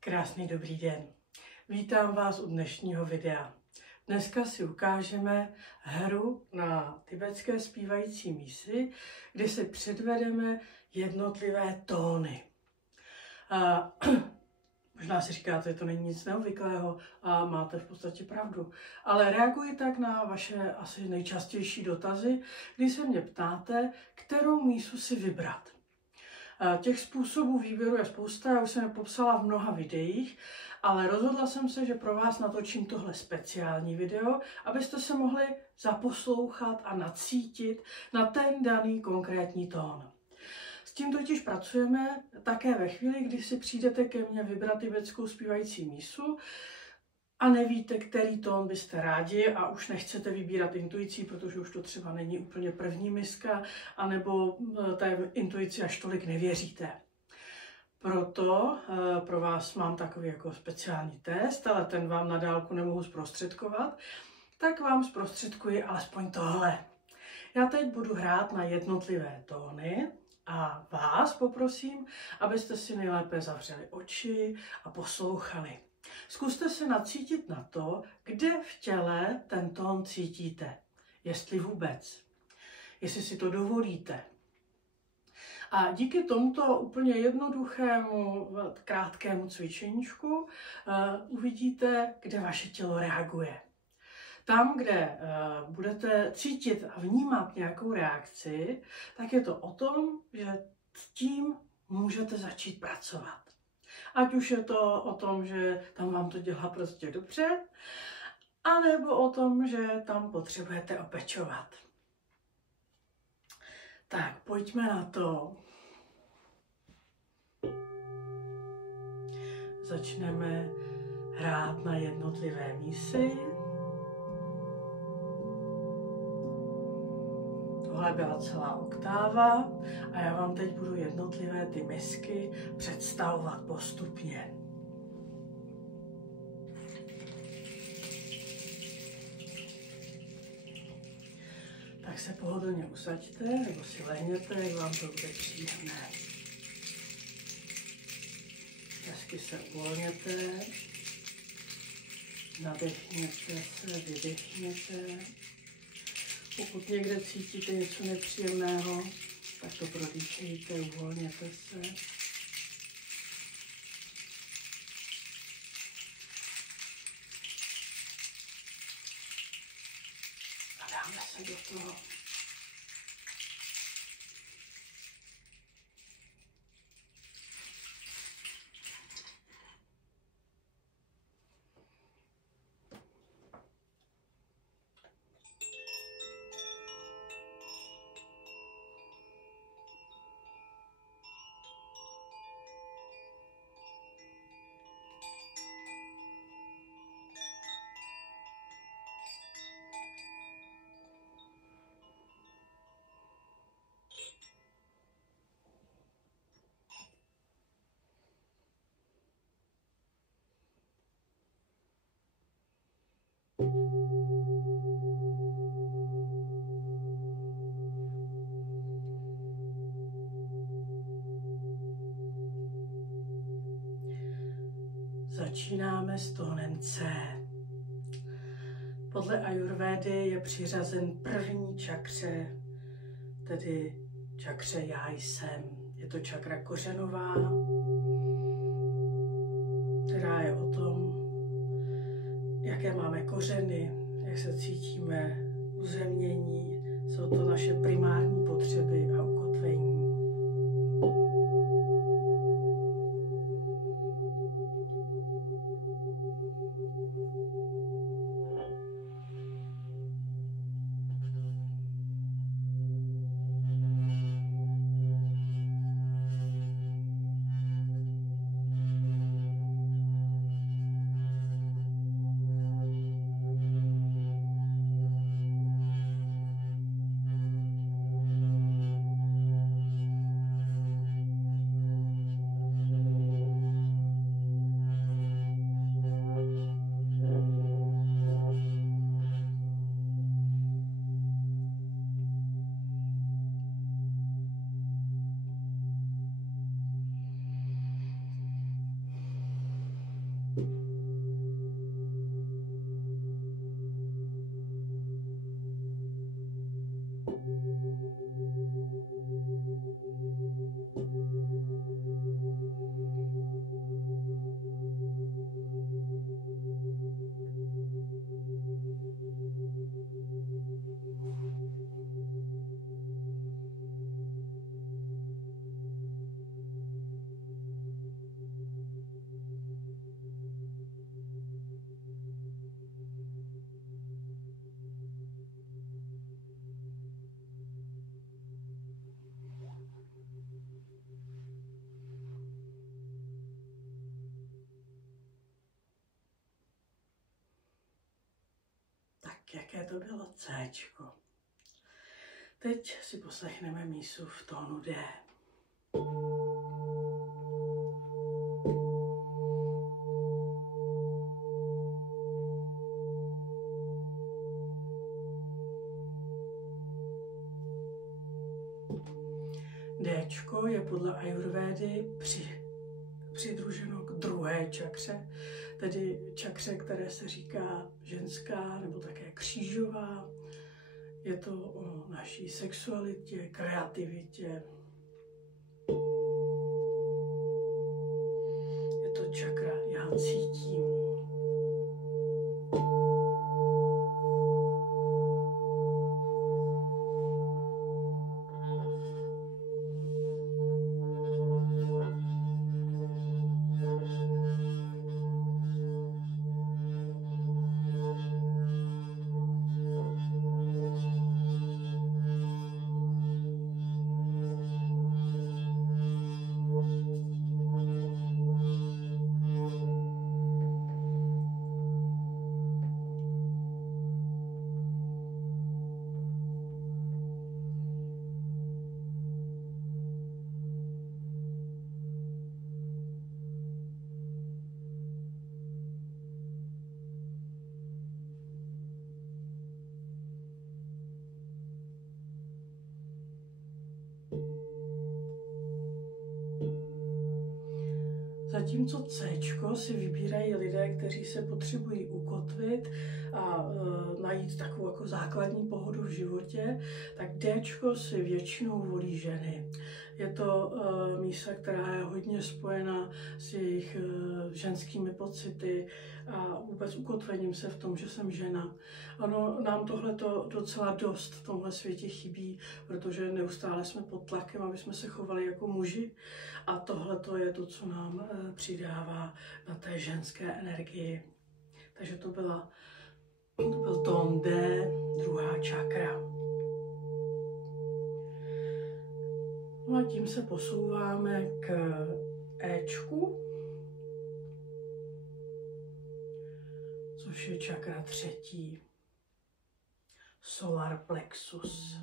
Krásný dobrý den. Vítám vás u dnešního videa. Dneska si ukážeme hru na tibetské zpívající mísy, kde si předvedeme jednotlivé tóny. Možná si říkáte, že to není nic neobvyklého a máte v podstatě pravdu. Ale reaguji tak na vaše asi nejčastější dotazy, kdy se mě ptáte, kterou mísu si vybrat. Těch způsobů výběru je spousta, já už jsem je popsala v mnoha videích, ale rozhodla jsem se, že pro vás natočím tohle speciální video, abyste se mohli zaposlouchat a nacítit na ten daný konkrétní tón. S tím totiž pracujeme také ve chvíli, kdy si přijdete ke mně vybrat tibetskou zpívající mísu a nevíte, který tón byste rádi a už nechcete vybírat intuicí, protože už to třeba není úplně první miska, anebo té intuici až tolik nevěříte. Proto pro vás mám takový jako speciální test, ale ten vám na dálku nemohu zprostředkovat, tak vám zprostředkuji alespoň tohle. Já teď budu hrát na jednotlivé tóny a vás poprosím, abyste si nejlépe zavřeli oči a poslouchali. Zkuste se nacítit na to, kde v těle ten tón cítíte, jestli vůbec, jestli si to dovolíte. A díky tomuto úplně jednoduchému, krátkému cvičeníčku uvidíte, kde vaše tělo reaguje. Tam, kde budete cítit a vnímat nějakou reakci, tak je to o tom, že s tím můžete začít pracovat. Ať už je to o tom, že tam vám to dělá prostě dobře, anebo o tom, že tam potřebujete opečovat. Tak, pojďme na to. Začneme hrát na jednotlivé mísy. Tohle byla celá oktáva a já vám teď budu jednotlivé ty misky představovat postupně. Tak se pohodlně usaďte nebo si lehněte, jak vám to bude příjemné. Hezky se uvolněte, nadechněte se, vydechněte. Pokud někde cítíte něco nepříjemného, tak to prodýchejte, uvolněte se. A dáme se do toho. Začínáme s tónem C. Podle ajurvédy je přiřazen první čakře, tedy čakře já jsem. Je to čakra kořenová, která je o tom, jaké máme kořeny, jak se cítíme, uzemnění, jsou to naše primární potřeby a ukotvení. Tak jaké to bylo Céčko? Teď si poslechneme mísu v tónu D. Déčko je podle ajurvédy přidruženo k druhé čakře, tedy čakře, které se říká ženská nebo také křížová. Je to o naší sexualitě, kreativitě. Je to čakra já cítím. Zatímco Céčko si vybírají lidé, kteří se potřebují ukotvit a najít takovou jako základní pohodu v životě, tak Déčko si většinou volí ženy. Je to mísa, která je hodně spojena s jejich ženskými pocity a vůbec ukotvením se v tom, že jsem žena. Ano, nám tohleto docela dost v tomhle světě chybí, protože neustále jsme pod tlakem, aby jsme se chovali jako muži. A tohleto je to, co nám přidává na té ženské energii. Takže to byl tón D, druhá čakra. No a tím se posouváme k Éčku, což je čakra třetí, solar plexus.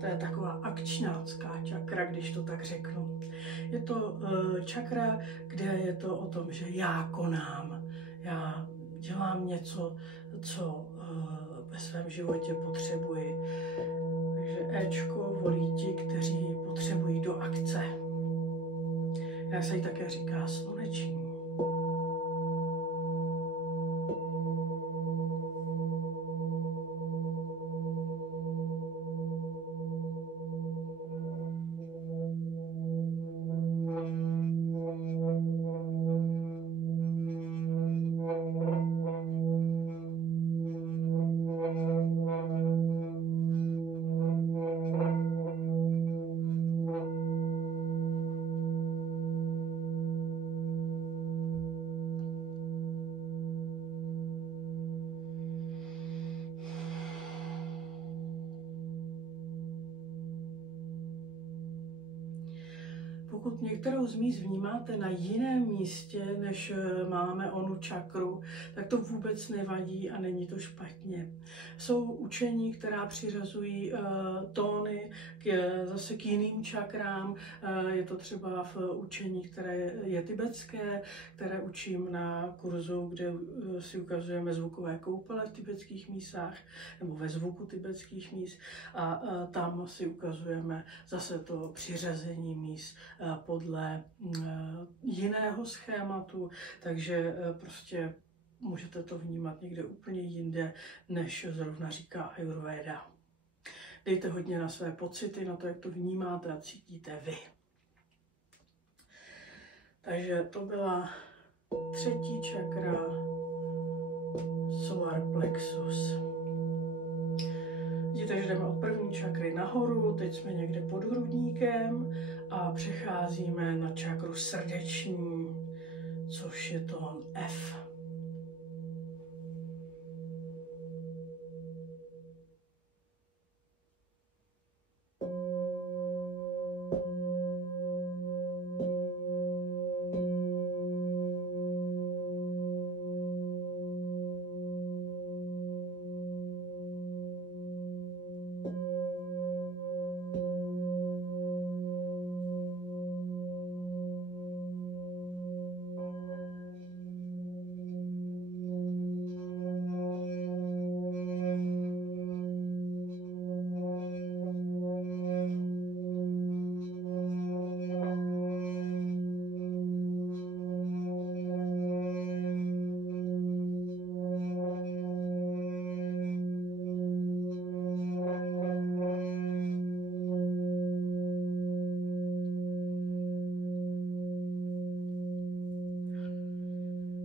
To je taková akčňácká čakra, když to tak řeknu. Je to čakra, kde je to o tom, že já konám, já dělám něco, co ve svém životě potřebuji. Takže Éčko volí ti, kteří potřebují do akce. Jak se jí také říká sluneční. pokud některou z míst vnímáte na jiném místě, než máme onu čakru, tak to vůbec nevadí a není to špatně. Jsou učení, která přiřazují tóny zase k jiným čakrám. Je to třeba v učení, které je tibetské, které učím na kurzu, kde si ukazujeme zvukové koupele v tibetských mísách, nebo ve zvuku tibetských míst. A tam si ukazujeme zase to přiřazení míst podle jiného schématu, takže prostě můžete to vnímat někde úplně jinde, než zrovna říká Ayurveda. Dejte hodně na své pocity, na to, jak to vnímáte a cítíte vy. Takže to byla třetí čakra, solar plexus. Vidíte, že jdeme od první čakry nahoru, teď jsme někde pod hrudníkem a přecházíme na čakru srdeční, což je tón F.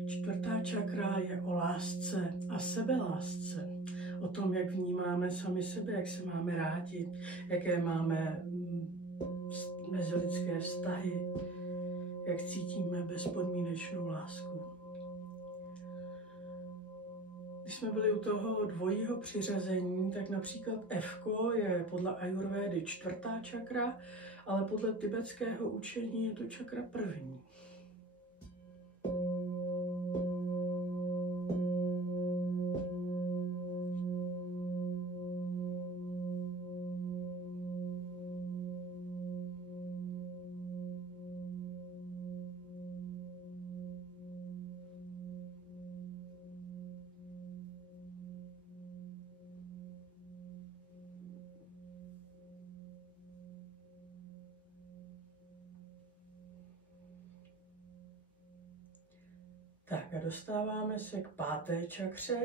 Čtvrtá čakra je o lásce a sebelásce. O tom, jak vnímáme sami sebe, jak se máme rádi, jaké máme mezilidské vztahy, jak cítíme bezpodmínečnou lásku. Když jsme byli u toho dvojího přiřazení, tak například F-ko je podle Ayurvédy čtvrtá čakra, ale podle tibetského učení je to čakra první. Tak a dostáváme se k páté čakře,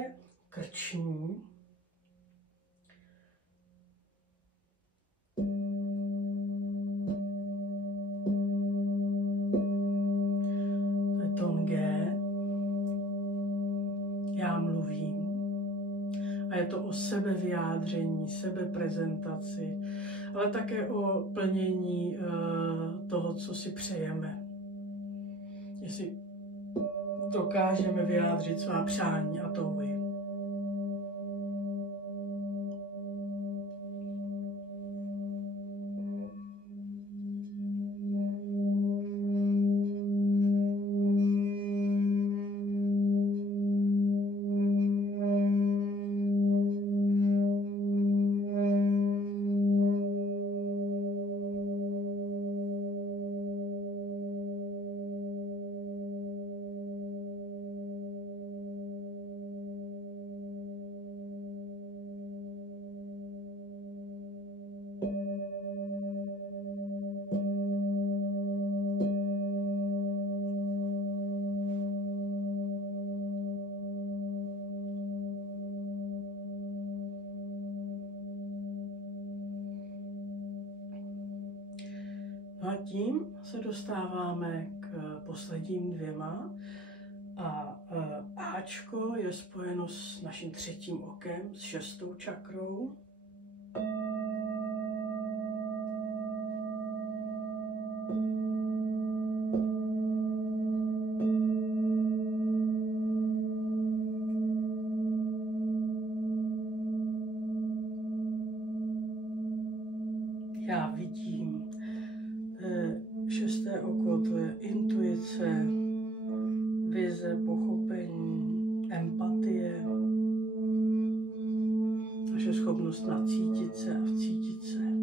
krční. To je tón G. Já mluvím. A je to o sebevyjádření, sebeprezentaci, ale také o plnění toho, co si přejeme. Jestli dokážeme vyjádřit svá přání a touhy. No a tím se dostáváme k posledním dvěma a Ačko je spojeno s naším třetím okem, s šestou čakrou. Já vidím šesté intuice, vize, pochopení, empatie, naše schopnost nacítit se a vcítit se.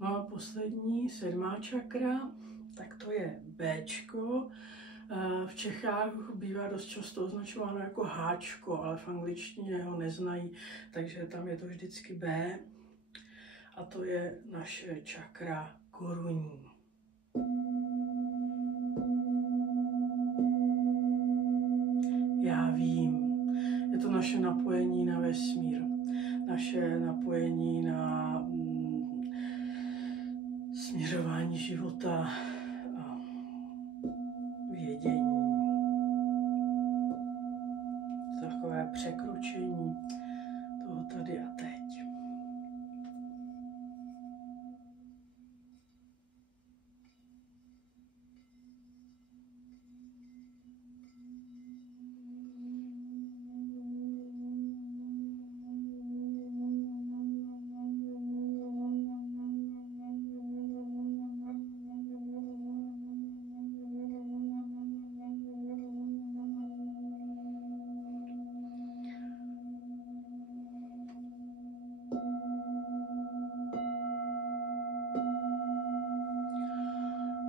No a poslední, 7. čakra, tak to je Bčko. V Čechách bývá dost často označováno jako Háčko, ale v angličtině ho neznají, takže tam je to vždycky B. A to je naše čakra korunní. Já vím, je to naše napojení na vesmír, naše napojení na směřování života a vědění. Takové překročení toho tady a teď.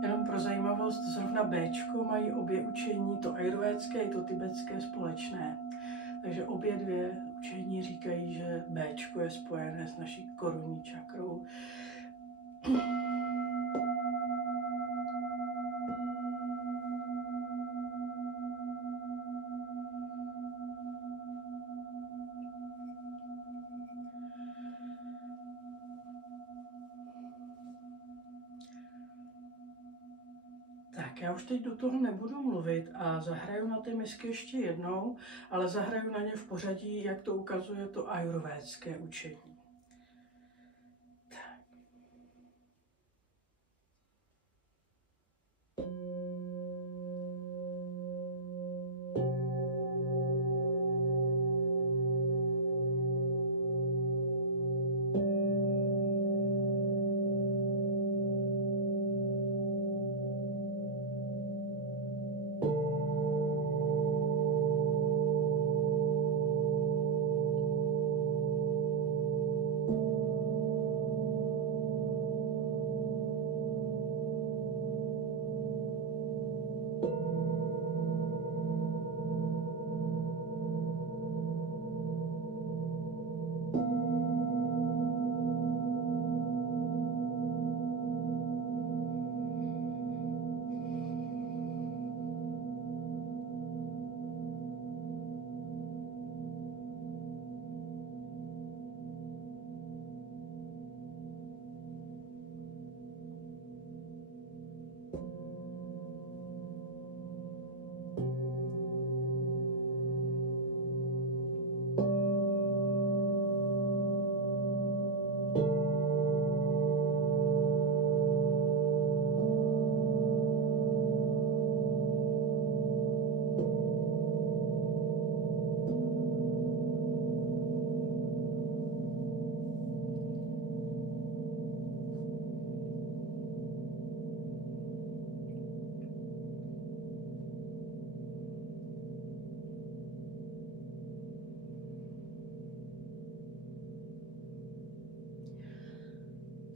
Jenom pro zajímavost, zrovna Bčko mají obě učení, to ajurvédské i to tibetské společné. Takže obě dvě učení říkají, že Bčko je spojené s naší korunní čakrou. Tak, já už teď do toho nebudu mluvit a zahraju na ty misky ještě jednou, ale zahraju na ně v pořadí, jak to ukazuje to ajurvédské učení. Tak.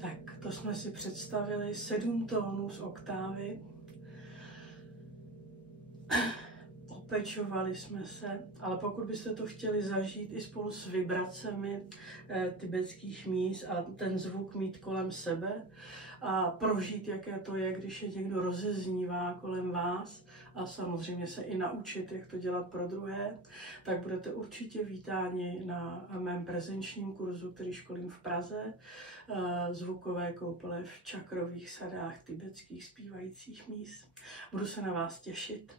Tak, to jsme si představili 7 tónů z oktávy. upečovali jsme se, ale pokud byste to chtěli zažít i spolu s vibracemi tibetských míst a ten zvuk mít kolem sebe a prožít, jaké to je, když je někdo rozeznívá kolem vás a samozřejmě se i naučit, jak to dělat pro druhé, tak budete určitě vítáni na mém prezenčním kurzu, který školím v Praze, zvukové koupele v čakrových sadách tibetských zpívajících míst. Budu se na vás těšit.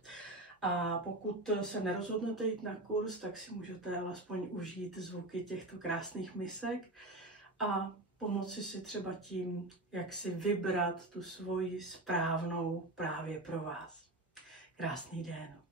A pokud se nerozhodnete jít na kurz, tak si můžete alespoň užít zvuky těchto krásných misek a pomoci si třeba tím, jak si vybrat tu svoji správnou právě pro vás. Krásný den.